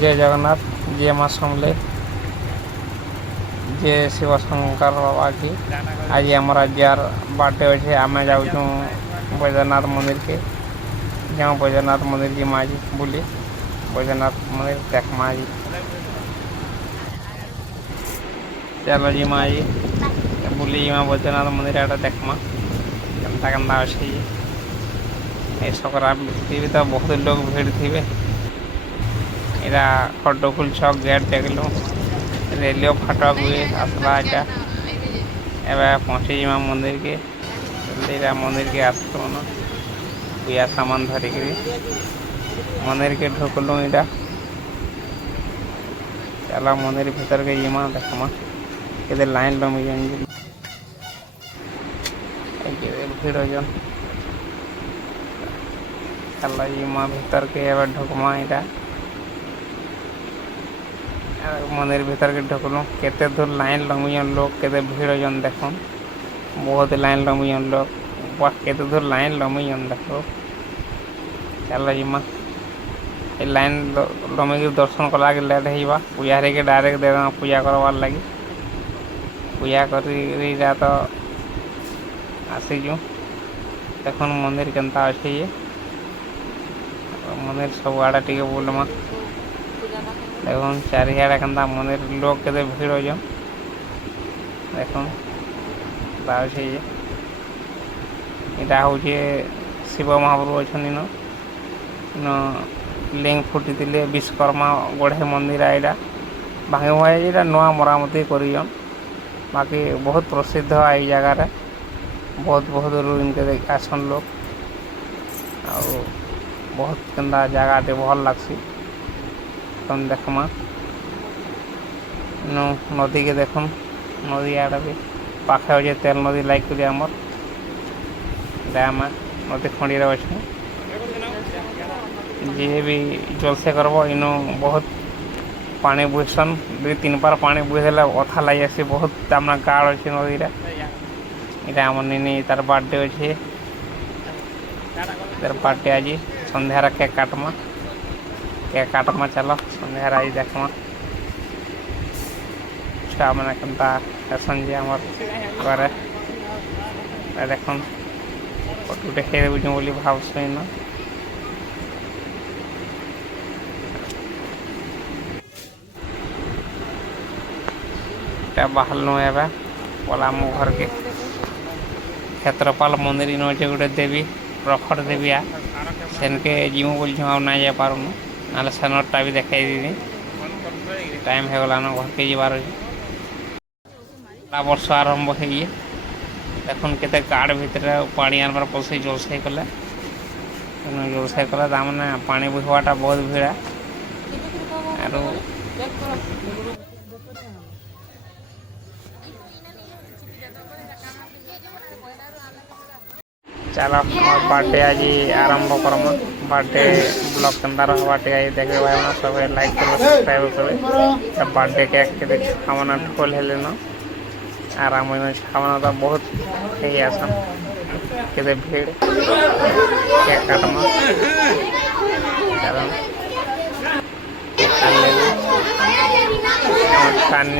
जय जगन्नाथ, जय माँ समले, जय शिव शंकर बाबा की। आज हमारा जार बाटे अच्छे आम जाऊँ बैद्यनाथ मंदिर के। जहाँ बैद्यनाथ मंदिर जी माँ जी बुली बैद्यनाथ मंदिर देखमा जी। चलो जी माँ जी बुली जी माँ बैद्यनाथ मंदिर आटा देखमा केन्ता केन्ता अच्छे ये सकरा भी तो बहुत लोग भीड़ थी। इरा खड्डकुल छक गेट देखलु रेलियो फाटक भी आसला आचा एवं पहुँची जीमा मंदिर के जल्दी मंदिर के आसलु न पूजा सामान धरिक मंदिर के ढुकलु इटा। चला मंदिर भीतर के जीमा देखमा के लाइन लमी जाएंगे भीड़ जन। चला जीमा भीतर के एवं ढुकमा इटा मंदिर भीतर के ढुकलु केते दूर लाइन लंबियन लोग केते भीड़ जन देखो बहुत लाइन लंबियन लोग वाह केते दूर लाइन लंबियन देखो। चल जीमा लाइन लंबी के दर्शन कला के लेट है पुजारी के डायरेक्ट दे पूजा करवार लगी पूजा कर तो आसीजु देख मंदिर केन्ता अच्छे ये मंदिर सब आड़े टे बुलमा देख चारिआडे केन्ता मंदिर लोग के भीड़ हो देख अच्छे ये हूँ शिव महाप्रभु अच्छा न लिंग फुटी विश्वकर्मा गढ़े मंदिर यहाँ भांगी भाई नुआ मरामती कर बाकी बहुत प्रसिद्ध है जगार बहुत बहुत दूर इनके आसन लोग आ बहुत केन्ता जगह भल लगसी तुम देखमा नदी के देख नदी आड़े भी पाखे अच्छे तेल नदी लाइक आमर डैम नदी खंडी अच्छे जी भी जलसे करब इनु बहुत पानी बुहसन 2-3 बार पानी बुहेला अथा लगी आसी बहुत तामना गाढ़ अच्छे नदी इटा आम नी तार बर्थडे अच्छे तार बर्थडे आज सन्ध्यार केक काटमा चलो सन्ध्यार आज देखमा छुआ मैंने केन्ता आसन जे आमर घरे देख फोटो देखे बुझू बोली भावसु इन बाहर एवं पला मो घर के क्षेत्रपाल मंदिर इन अच्छे गोटे देवी प्रखर देवी सेन के जीव बोल ना जा पारूनु ना सेनटा भी देखा दी टाइम हो गलान घर के जबार वर्ष आरंभ है देख के गाड़ भितर पानी आनबार पशे जलसाई कले जलसाई कले मैंने पानी बुहवाटा बहुत भिड़ा आरो चलो बर्थडे आज आरंभ करमा बर्थडे ब्लॉग केन्ता रहा देखे भाई सब लाइक कर सब्सक्राइब कर बर्थडे केक के छावना ढोल हेले न आराम छावना तो बहुत है आसन के भीड़ केक काटमा चलो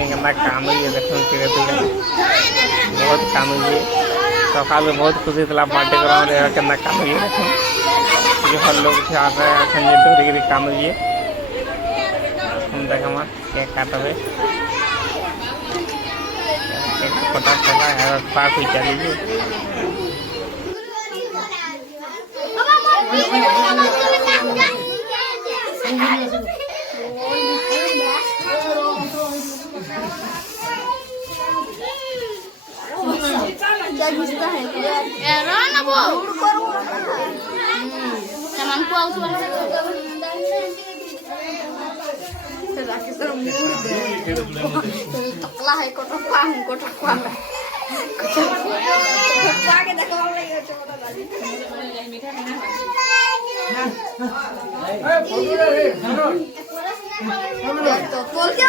केन्ता कांदे देख बहुत कांदे सकाल बहुत खुशी थी बर्थडे करना कांदे देख हर लोग डरिक कांदे देख केक काटबे केक कटा चला पाक चली toklah hai kotak pang ke देखो हम लगे छोटा दादी तो तोल क्या